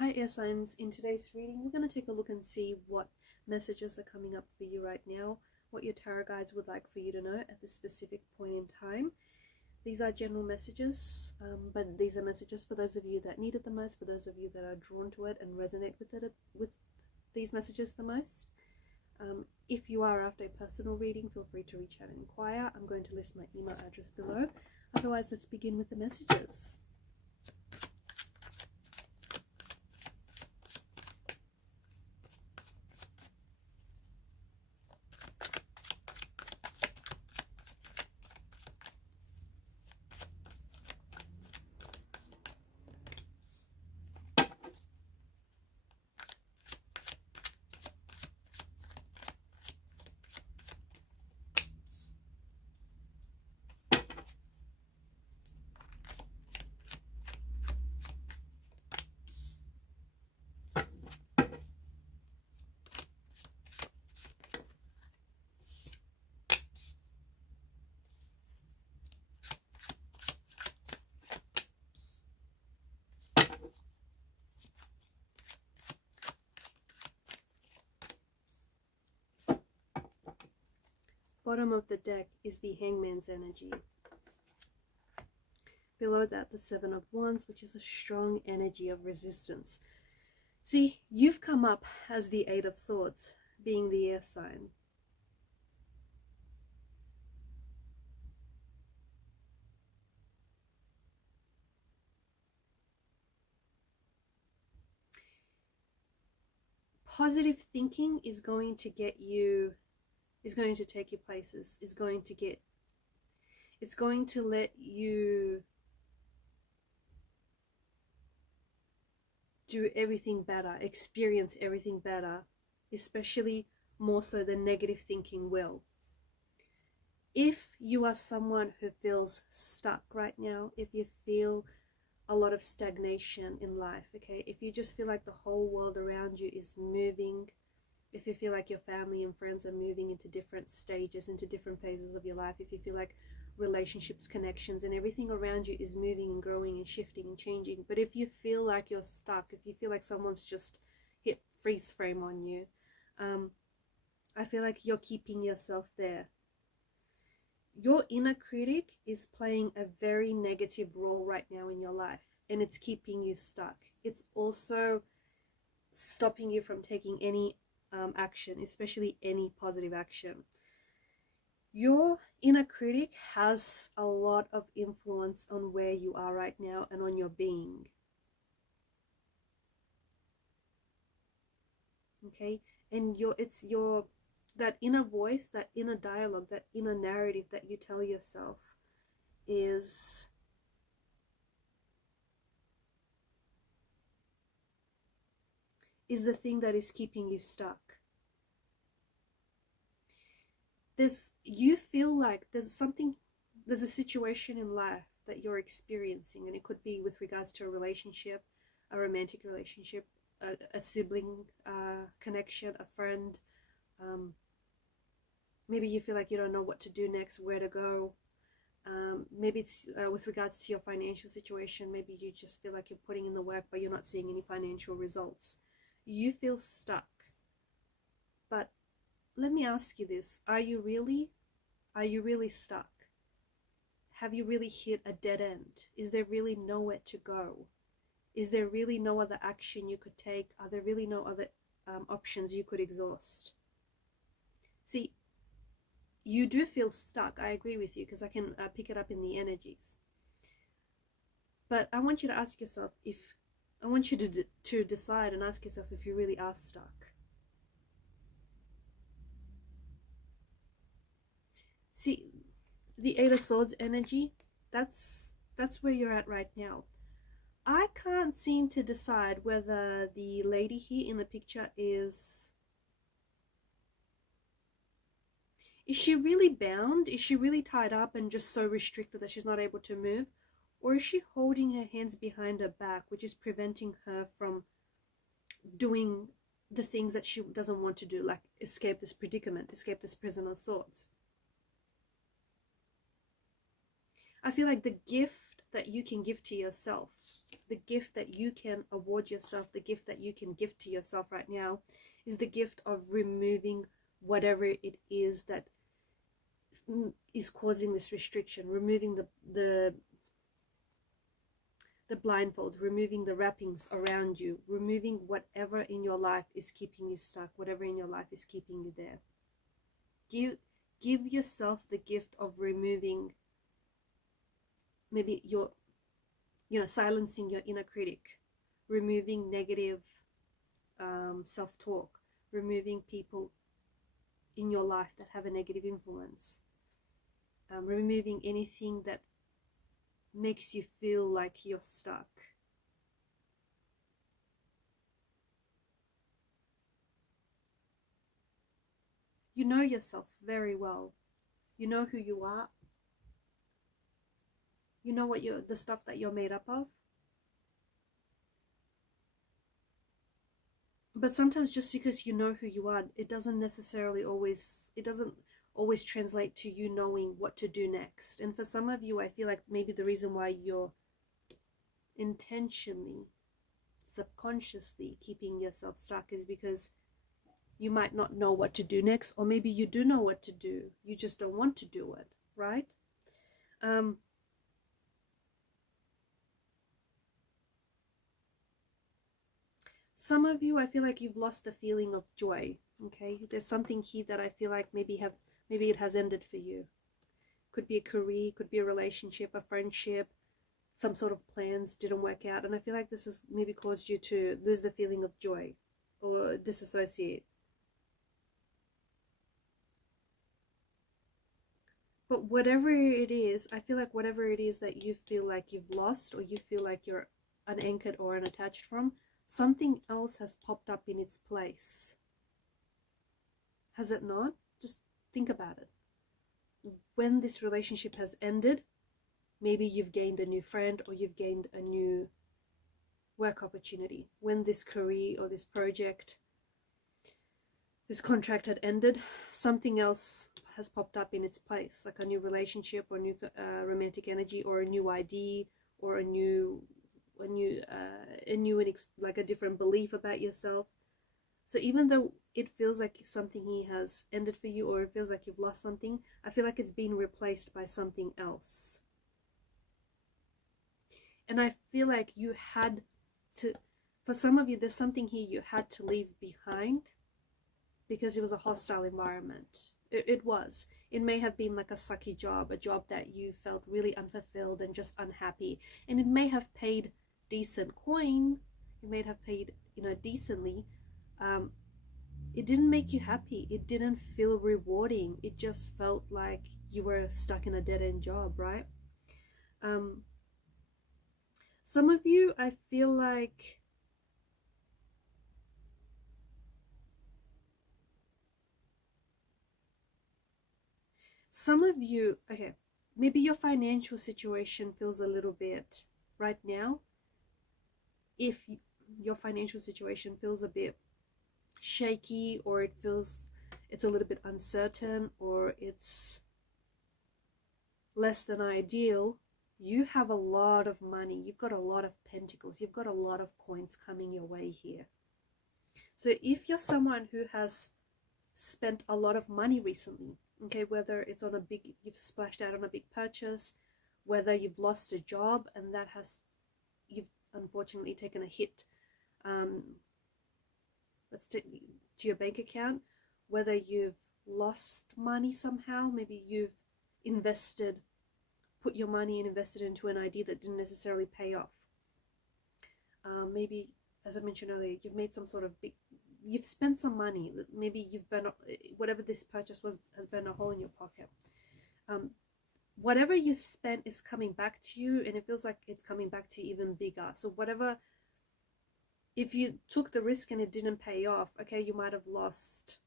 Hi air signs, in today's reading we're going to take a look and see what messages are coming up for you right now, what your tarot guides would like for you to know at this specific point in time. These are general messages, but these are messages for those of you that need it the most, for those of you that are drawn to it and resonate with these messages the most. If you are after a personal reading, feel free to reach out and inquire. I'm going to list my email address below. Otherwise, let's begin with the messages. Bottom of the deck is the Hangman's energy. Below that, the Seven of Wands, which is a strong energy of resistance. See, you've come up as the Eight of Swords, being the air sign. Positive thinking is going to get you, is going to take you places, it's going to let you do everything better, experience everything better, especially more so than negative thinking will. If you are someone who feels stuck right now, if you feel a lot of stagnation in life, okay, if you just feel like the whole world around you is moving, if you feel like your family and friends are moving into different stages, into different phases of your life, if you feel like relationships, connections, and everything around you is moving and growing and shifting and changing, but if you feel like you're stuck, if you feel like someone's just hit freeze frame on you, I feel like you're keeping yourself there. Your inner critic is playing a very negative role right now in your life, and it's keeping you stuck. It's also stopping you from taking any action, especially any positive action. Your inner critic has a lot of influence on where you are right now and on your being. Okay, and that inner voice, that inner dialogue, that inner narrative that you tell yourself is the thing that is keeping you stuck. You feel like there's a situation in life that you're experiencing, and it could be with regards to a relationship, a romantic relationship, a sibling connection, a friend. Maybe you feel like you don't know what to do next, where to go. Maybe it's with regards to your financial situation. Maybe you just feel like you're putting in the work, but you're not seeing any financial results. You feel stuck. But let me ask you this. Are you really stuck? Have you really hit a dead end? Is there really nowhere to go? Is there really no other action you could take? Are there really no other options you could exhaust? See, you do feel stuck. I agree with you, because I can pick it up in the energies. But I want you to ask yourself I want you to decide and ask yourself if you really are stuck. See, the Eight of Swords energy, that's where you're at right now. I can't seem to decide whether the lady here in the picture is she really bound? Is she really tied up and just so restricted that she's not able to move? Or is she holding her hands behind her back, which is preventing her from doing the things that she doesn't want to do, like escape this predicament, escape this prison of swords? I feel like the gift that you can give to yourself, the gift that you can award yourself, the gift that you can give to yourself right now is the gift of removing whatever it is that is causing this restriction, removing the blindfolds, removing the wrappings around you, removing whatever in your life is keeping you stuck, whatever in your life is keeping you there. Give yourself the gift of removing maybe your, silencing your inner critic, removing negative self-talk, removing people in your life that have a negative influence, removing anything that makes you feel like you're stuck. You know yourself very well. You know who you are. You know what the stuff that you're made up of. But sometimes just because you know who you are, it doesn't always translate to you knowing what to do next. And for some of you, I feel like maybe the reason why you're intentionally, subconsciously keeping yourself stuck is because you might not know what to do next, or maybe you do know what to do, you just don't want to do it, right? Some of you, I feel like you've lost the feeling of joy. Okay, there's something here that I feel like maybe it has ended for you. Could be a career, could be a relationship, a friendship, some sort of plans didn't work out, and I feel like this has maybe caused you to lose the feeling of joy or disassociate. But whatever it is, I feel like whatever it is that you feel like you've lost, or you feel like you're unanchored or unattached from, something else has popped up in its place. Has it not? Just think about it. When this relationship has ended, maybe you've gained a new friend, or you've gained a new work opportunity. When this career or this project, this contract had ended, something else has popped up in its place, like a new relationship, or new romantic energy, or a new idea, or a new like a different belief about yourself. So even though it feels like something here has ended for you, or it feels like you've lost something, I feel like it's been replaced by something else. And I feel like you had to, for some of you, there's something here you had to leave behind because it was a hostile environment. It was. It may have been like a sucky job, a job that you felt really unfulfilled and just unhappy. And it may have paid decent coin. It may have paid, decently. It didn't make you happy. It didn't feel rewarding. It just felt like you were stuck in a dead-end job, right? Some of you, I feel like okay, maybe your financial situation feels a little bit right now. If your financial situation feels a bit shaky, or it's a little bit uncertain, or it's less than ideal, you have a lot of money, you've got a lot of pentacles, you've got a lot of coins coming your way here. So if you're someone who has spent a lot of money recently, okay, whether it's on you've splashed out on a big purchase, whether you've lost a job and you've unfortunately taken a hit to your bank account, whether you've lost money somehow, maybe you've put your money and invested into an idea that didn't necessarily pay off. Maybe, as I mentioned earlier, you've made some sort of you've spent some money. Maybe whatever this purchase was has burned a hole in your pocket. Whatever you spent is coming back to you, and it feels like it's coming back to you even bigger. So if you took the risk and it didn't pay off, okay, you might have lost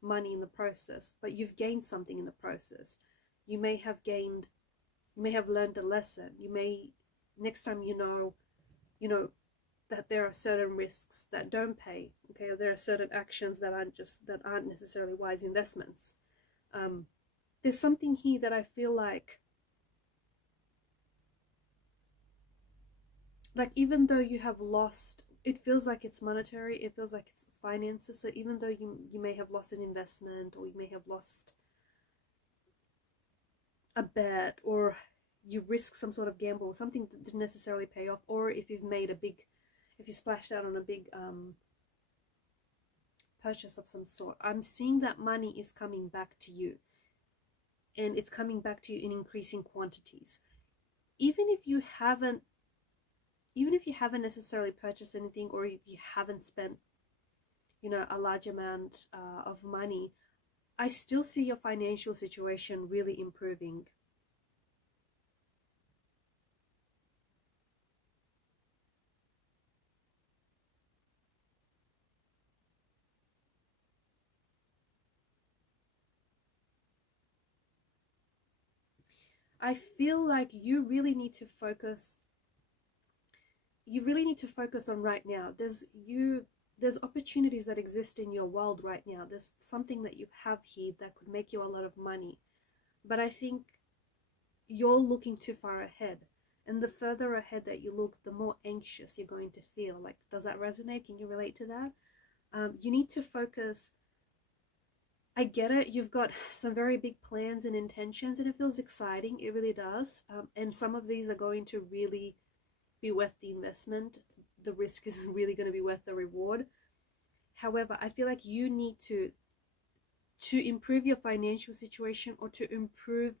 money in the process, but you've gained something in the process. You may have learned a lesson. Next time you know that there are certain risks that don't pay, okay, or there are certain actions that aren't necessarily wise investments. There's something here that I feel like like, even though you have lost, it feels like it's monetary, it feels like it's finances. So even though you may have lost an investment, or you may have lost a bet, or you risk some sort of gamble, something that didn't necessarily pay off, or if you've made a big, if you splashed out on a big purchase of some sort, I'm seeing that money is coming back to you, and it's coming back to you in increasing quantities. Even if you haven't, even if you haven't necessarily purchased anything, or if you haven't spent, you know, a large amount of money, I still see your financial situation really improving. I feel like you really need to focus, you really need to focus on right now. There's opportunities that exist in your world right now. There's something that you have here that could make you a lot of money. But I think you're looking too far ahead. And the further ahead that you look, the more anxious you're going to feel. Like, does that resonate? Can you relate to that? You need to focus. I get it. You've got some very big plans and intentions, and it feels exciting. It really does. And some of these are going to really be worth the investment. The risk is really going to be worth the reward. However, I feel like you need to improve your financial situation, or to improve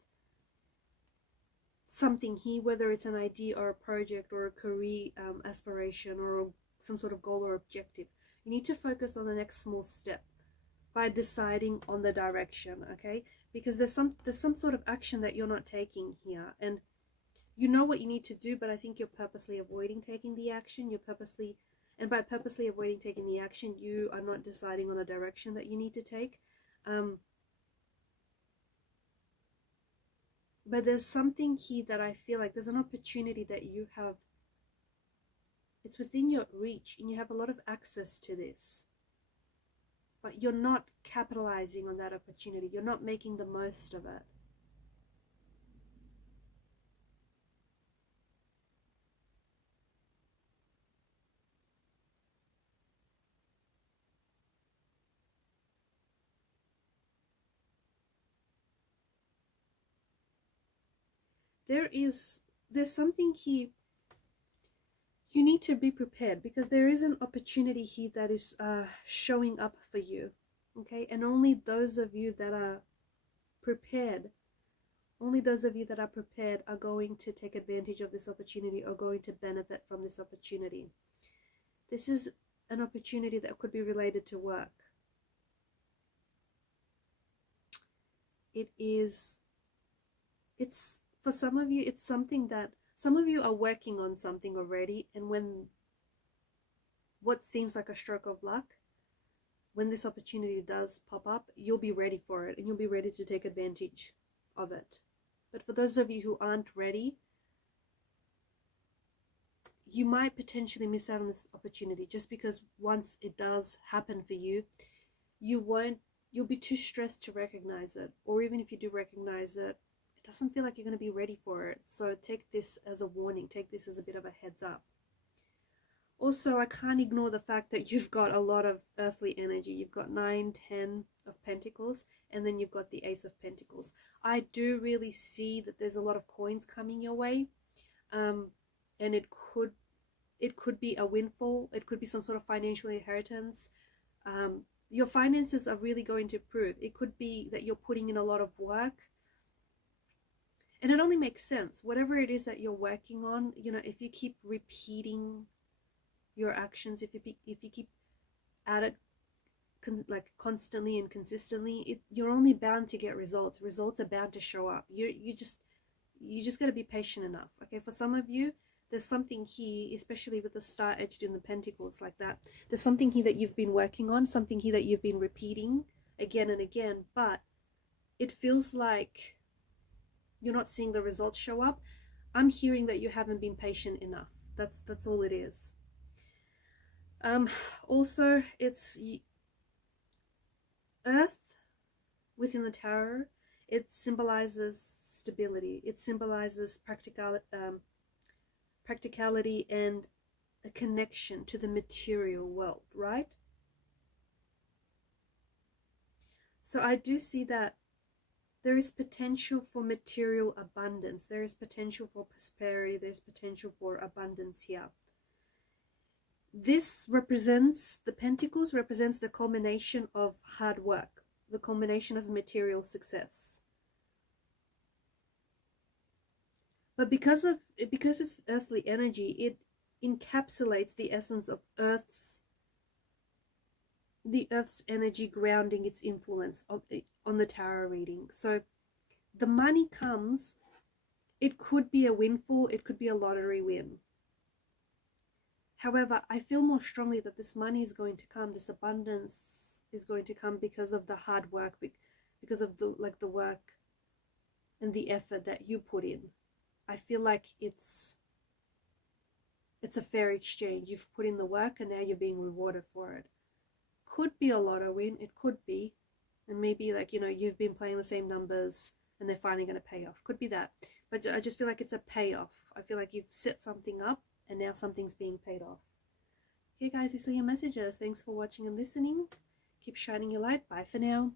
something here, whether it's an idea or a project or a career aspiration, or some sort of goal or objective. You need to focus on the next small step by deciding on the direction, okay? Because there's some sort of action that you're not taking here, and you know what you need to do, but I think you're purposely avoiding taking the action. And by purposely avoiding taking the action, you are not deciding on a direction that you need to take. But there's something here that I feel like there's an opportunity that you have. It's within your reach, and you have a lot of access to this. But you're not capitalizing on that opportunity. You're not making the most of it. There's something here. You need to be prepared, because there is an opportunity here that is showing up for you, okay? And only those of you that are prepared, are going to take advantage of this opportunity, or going to benefit from this opportunity. This is an opportunity that could be related to work. It's for some of you, it's something that some of you are working on something already, and when what seems like a stroke of luck, when this opportunity does pop up, you'll be ready for it, and you'll be ready to take advantage of it. But for those of you who aren't ready, you might potentially miss out on this opportunity, just because once it does happen for you, you'll be too stressed to recognize it. Or even if you do recognize it, it doesn't feel like you're going to be ready for it. So take this as a warning, take this as a bit of a heads up. Also, I can't ignore the fact that you've got a lot of earthly energy. You've got 9, 10 of Pentacles, and then you've got the Ace of Pentacles. I do really see that there's a lot of coins coming your way, and it could be a windfall. It could be some sort of financial inheritance. Your finances are really going to improve. It could be that you're putting in a lot of work. And it only makes sense. Whatever it is that you're working on, you know, if you keep repeating your actions, if you keep at it like constantly and consistently, you're only bound to get results. Results are bound to show up. You just got to be patient enough. Okay, for some of you, there's something here, especially with the star edged in the pentacles like that. There's something here that you've been working on, something here that you've been repeating again and again, but it feels like you're not seeing the results show up. I'm hearing that you haven't been patient enough. That's all it is. Also, it's Earth within the tarot. It symbolizes stability. It symbolizes practicality and a connection to the material world, right? So I do see that there is potential for material abundance. There is potential for prosperity. There's potential for abundance here. This represents, the Pentacles represents the culmination of hard work, the culmination of material success. But because it's earthly energy, it encapsulates the essence of the Earth's energy, grounding its influence on the tarot reading. So the money comes, it could be a windfall, it could be a lottery win. However, I feel more strongly that this money is going to come, this abundance is going to come because of the hard work, because of the work and the effort that you put in. I feel like it's a fair exchange. You've put in the work and now you're being rewarded for it. Could be a lotto win, it could be. And maybe like, you know, you've been playing the same numbers and they're finally going to pay off. Could be that. But I just feel like it's a payoff. I feel like you've set something up and now something's being paid off. Okay guys, these are your messages. Thanks for watching and listening. Keep shining your light. Bye for now.